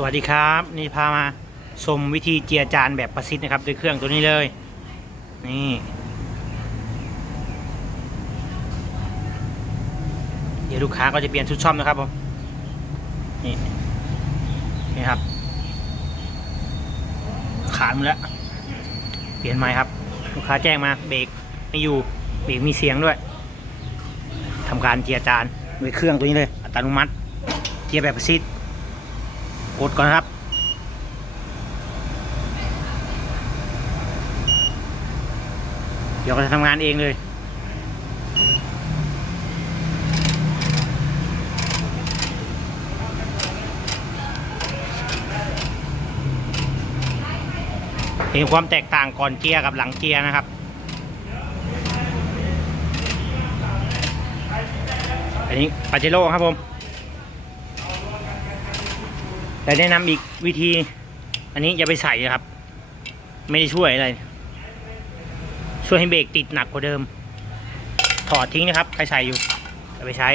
สวัสดีครับ นี่พามาชมวิธีเจียจานแบบประสิทธิ์นะครับด้วยเครื่องตัวนี้เลย นี่ เดี๋ยวลูกค้าก็จะเปลี่ยนชุดช่อมนะครับผมนี่นี่ครับ ขาดมแล้ว เปลี่ยนใหม่ครับ ลูกค้าแจ้งมาเบรกไม่อยู่เบรกมีเสียงด้วยทำการเจียจานด้วยเครื่องตัวนี้เลย อัตโนมัติเจียแบบประสิทธิ์ กดก่อนครับ เดี๋ยวก็จะทำงานเองเลยเห็นความแตกต่างก่อนเกียร์กับหลังเกียร์นะครับ อันนี้ปาเจโร่ครับผม แต่แนะนำอีกวิธี อันนี้อย่าไปใส่นะครับ ไม่ได้ช่วยอะไร ช่วยให้เบรกติดหนักกว่าเดิม ถอดทิ้งนะครับ ใครใส่อยู่อย่าไปใช้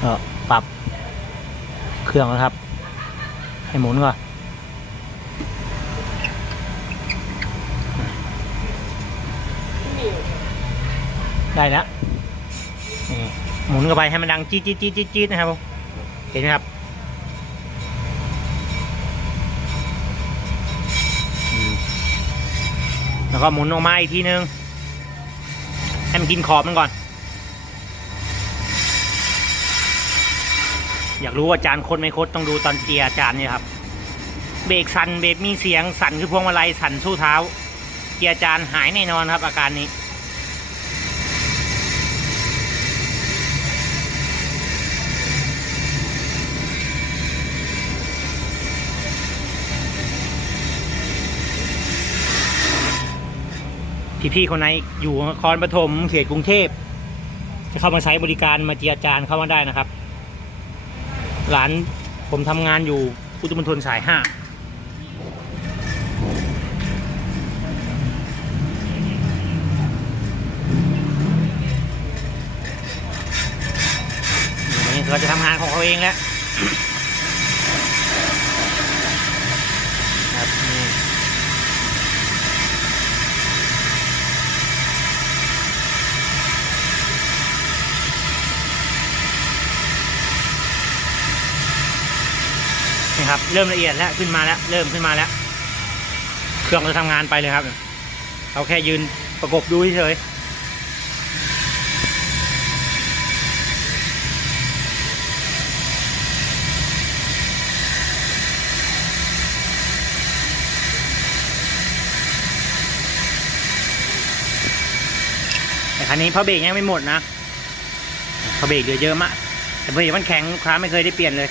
เออปรับเครื่องนะครับ ให้หมุนก่อนได้แล้วหมุนเข้าไปให้มันดังจี๊ดจี๊ดจี๊ดจี๊ดจี๊ดนะครับผม เห็นไหมครับแล้วก็หมุนออกมาอีกทีนึง ให้มันกินขอบมันก่อน อยากรู้ว่าจานคดไม่คดต้องดูตอนเจียจานนี่ครับ เบรกสั่นเบรกมีเสียงสั่นคือพวงมาลัยสั่นสู้เท้า เกียร์จานหายแน่นอนครับอาการนี้ พี่ๆคนไหนอยู่นครปฐมเขตกรุงเทพ จะเข้ามาใช้บริการมาเจียจานเข้ามาได้นะครับ ร้านผมทำงานอยู่พุทธมณฑลสายห้านี่เราจะทำงานของเขาเองแล้ว ครับนี่ ครับ เริ่มละเอียดแล้วขึ้นมาแล้ว เริ่มขึ้นมาแล้ว เครื่องจะทำงานไปเลยครับเราแค่ยืนประกบดูเฉยแต่คันนี้พระเบรกยังไม่หมดนะพระเบรกเหลือเยอะมาก แต่เบรกมันแข็งลูกค้าไม่เคยได้เปลี่ยนเลย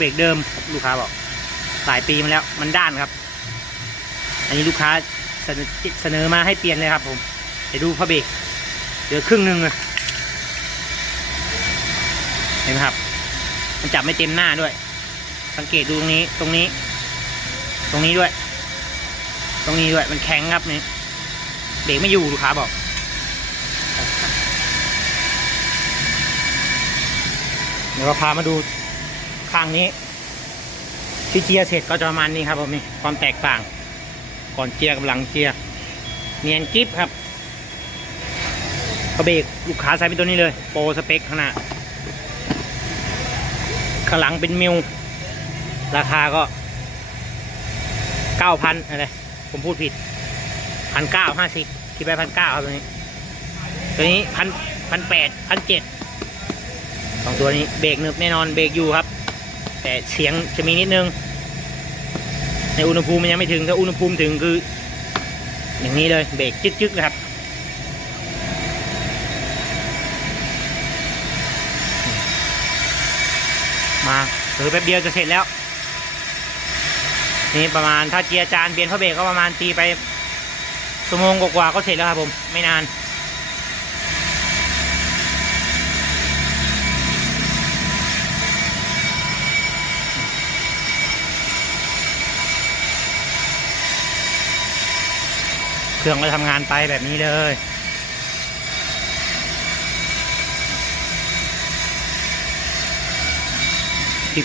เบรกเดิมลูกค้าบอกหลายปีมาแล้วมันด้านครับ อันนี้ลูกค้าเสนอมาให้เปลี่ยนเลยครับ ผมเดี๋ยวดูพระเบรกเหลือครึ่งหนึ่งเลยเห็นไหมครับ มันจับไม่เต็มหน้าด้วย สังเกตดูตรงนี้ตรงนี้ ตรงนี้ด้วย ตรงนี้ด้วยมันแข็งครับนี่เบรกไม่อยู่ลูกค้าบอกเดี๋ยวเราพามาดู ข้างนี้ ที่เจียร์เสร็จก็จะประมาณนี้ครับผมนี่ความแตกต่าง ก่อนเจียร์กับหลังเจียร์เนียนกิฟครับกระเบรกลูกค้าใส่เป็นตัวนี้เลย โปรสเปคข้างหน้าข้างหลังเป็นมิวราคาก็เก้าพันอะไรผมพูดผิดพันเก้าห้าสิบคิดไปพันเก้าครับตัวนี้ ตัวนี้พันพันแปดพันเจ็ดสองตัวนี้เบรกหนึบแน่นอนเบรกอยู่ครับ แต่เสียงจะมีนิดนึง ในอุณหภูมิมันยังไม่ถึง ถ้าอุณหภูมิถึงคือ อย่างนี้เลยเบรกจึ๊กๆเลยครับมาเออแป๊บเดียวจะเสร็จแล้วนี่ประมาณถ้าเจียจานเปลี่ยนพระเบรกก็ประมาณตีไปชั่วโมงกว่าก็เสร็จแล้วครับผม ไม่นาน รื่องก็ทำงานไปแบบนี้เลย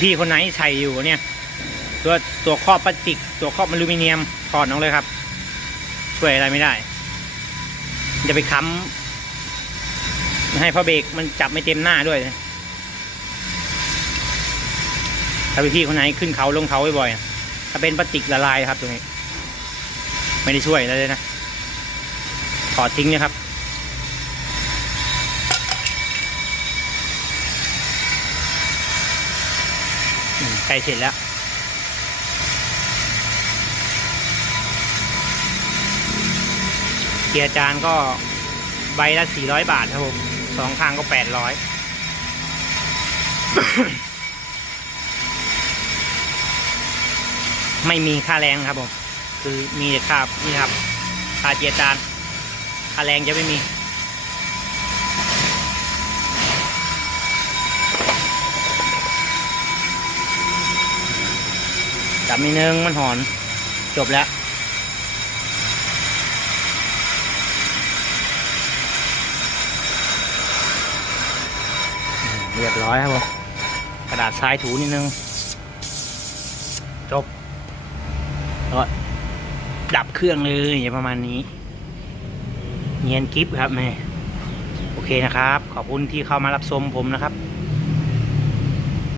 พี่ๆคนไหนใส่อยู่เนี่ย ตัวตัวครอบพลาสติก ตัวครอบอลูมิเนียมถอดออกเลยครับ ช่วยอะไรไม่ได้ จะไปค้ำให้พระเบรกมันจับไม่เต็มหน้าด้วยถ้าพี่ๆคนไหนขึ้นเขาลงเขาบ่อยๆถ้าเป็นพลาสติกละลายครับตรงนี้ ไม่ได้ช่วยอะไรเลยนะ ถอดทิ้งนะครับ ใกล้เสร็จแล้ว เกียร์จานก็ใบละ 400 บาทครับผมสองข้างก็ 800ไม่มีค่าแรงครับผม คือมีแต่ค่านี่ครับค่าเกียร์จาน ค่าแรงจะไม่มี จับมีนึงมันหอน จบแล้วเรียบร้อยครับผมกระดาษทรายถูนิดนึง จบแล้วก็ดับเครื่องเลยอย่างประมาณนี้ เงียนกิฟครับแม่โอเคนะครับ ขอบคุณที่เข้ามารับชมผมนะครับ